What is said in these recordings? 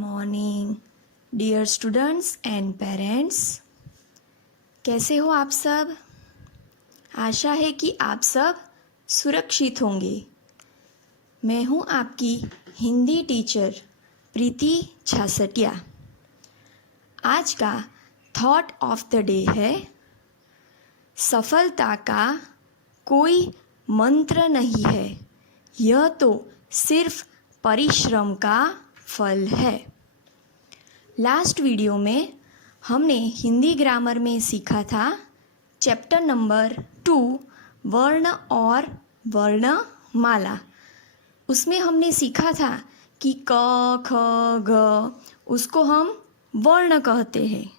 Morning dear students and parents. कैसे हो आप सब? आशा है कि आप सब सुरक्षित होंगे। मैं हूँ आपकी हिंदी टीचर प्रीति छासटिया। आज का थॉट ऑफ द डे है, सफलता का कोई मंत्र नहीं है, यह तो सिर्फ परिश्रम का फल है। लास्ट वीडियो में हमने हिंदी ग्रामर में सीखा था चैप्टर नंबर 2 वर्ण और वर्णमाला। उसमें हमने सीखा था कि क ख ग उसको हम वर्ण कहते हैं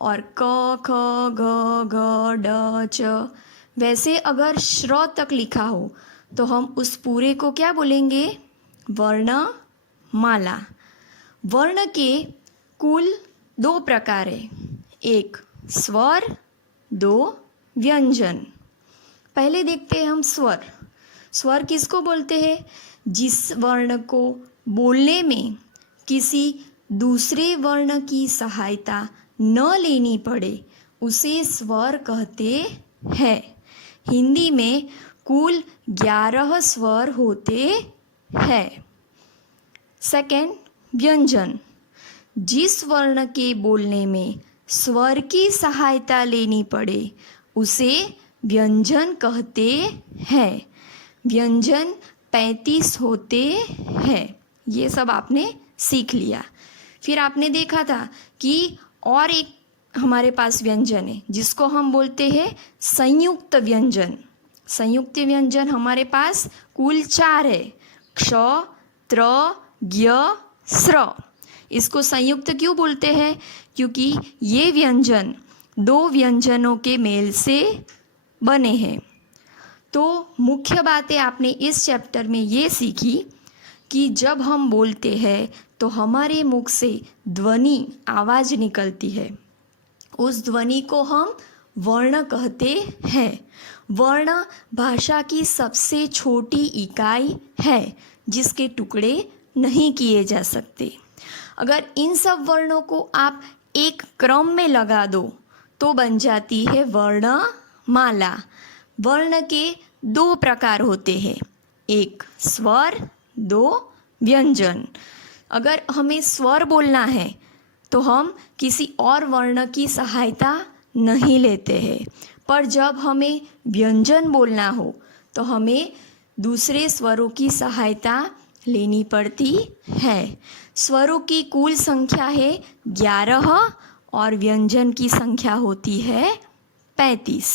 और क ख ग घ ड च वैसे अगर श्र तक लिखा हो तो हम उस पूरे को क्या बोलेंगे? वर्णमाला। वर्ण के कुल 2 प्रकार है, एक स्वर, 2 व्यंजन। पहले देखते हैं हम स्वर। स्वर किसको बोलते हैं? जिस वर्ण को बोलने में किसी दूसरे वर्ण की सहायता न लेनी पड़े उसे स्वर कहते हैं। हिंदी में कुल 11 स्वर होते हैं। सेकंड, व्यंजन। जिस वर्ण के बोलने में स्वर की सहायता लेनी पड़े उसे व्यंजन कहते हैं। व्यंजन 35 होते हैं। ये सब आपने सीख लिया। फिर आपने देखा था कि और एक हमारे पास व्यंजन है जिसको हम बोलते हैं संयुक्त व्यंजन। संयुक्त व्यंजन हमारे पास कुल 4 है, क्ष, त्र, ज्ञ, स्र। इसको संयुक्त क्यों बोलते हैं? क्योंकि ये व्यंजन 2 व्यंजनों के मेल से बने हैं। तो मुख्य बातें आपने इस चैप्टर में ये सीखी कि जब हम बोलते हैं तो हमारे मुख से ध्वनि आवाज़ निकलती है, उस ध्वनि को हम वर्ण कहते हैं। वर्ण भाषा की सबसे छोटी इकाई है जिसके टुकड़े नहीं किए जा सकते। अगर इन सब वर्णों को आप एक क्रम में लगा दो तो बन जाती है वर्णमाला। वर्ण के 2 प्रकार होते हैं, एक स्वर, 2 व्यंजन। अगर हमें स्वर बोलना है तो हम किसी और वर्ण की सहायता नहीं लेते हैं, पर जब हमें व्यंजन बोलना हो तो हमें दूसरे स्वरों की सहायता लेनी पड़ती है। स्वरों की कुल संख्या है 11 और व्यंजन की संख्या होती है 35।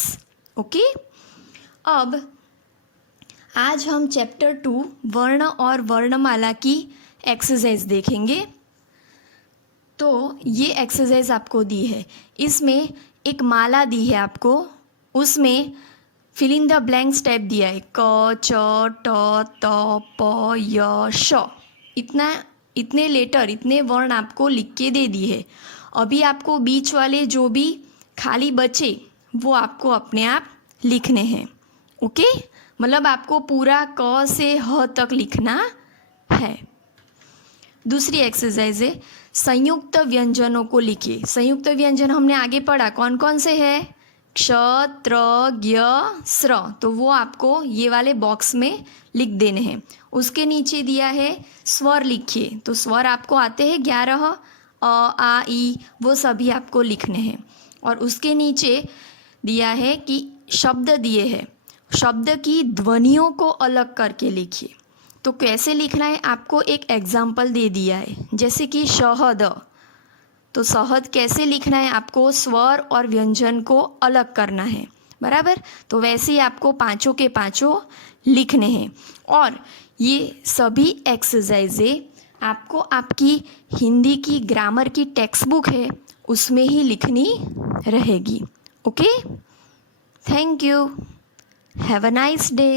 ओके, अब आज हम चैप्टर 2 वर्ण और वर्णमाला की एक्सरसाइज देखेंगे। तो ये एक्सरसाइज आपको दी है, इसमें एक माला दी है आपको, उसमें fill in the blank step दिया है, क, च, ट, त, प, य, श। इतने लेटर, इतने वर्ण आपको लिख के दे दी है। अभी आपको बीच वाले जो भी खाली बचे वो आपको अपने आप लिखने हैं। ओके, मतलब आपको पूरा क से ह तक लिखना है। दूसरी एक्सरसाइज है संयुक्त व्यंजनों को लिखिए। संयुक्त व्यंजन हमने आगे पढ़ा, कौन कौन से है? क्ष, त्र, ज्ञ, स्र। तो वो आपको ये वाले बॉक्स में लिख देने हैं। उसके नीचे दिया है स्वर लिखिए, तो स्वर आपको आते हैं 11, अ, आ, ई, वो सभी आपको लिखने हैं। और उसके नीचे दिया है कि शब्द दिए हैं, शब्द की ध्वनियों को अलग करके लिखिए। तो कैसे लिखना है आपको एक एग्जाम्पल दे दिया है, जैसे कि शहद। तो शहद कैसे लिखना है आपको? स्वर और व्यंजन को अलग करना है, बराबर। तो वैसे ही आपको 5 के 5 लिखने हैं। और ये सभी एक्सरसाइजें आपको आपकी हिंदी की ग्रामर की टेक्स्ट बुक है उसमें ही लिखनी रहेगी। Okay, thank you, have a nice day.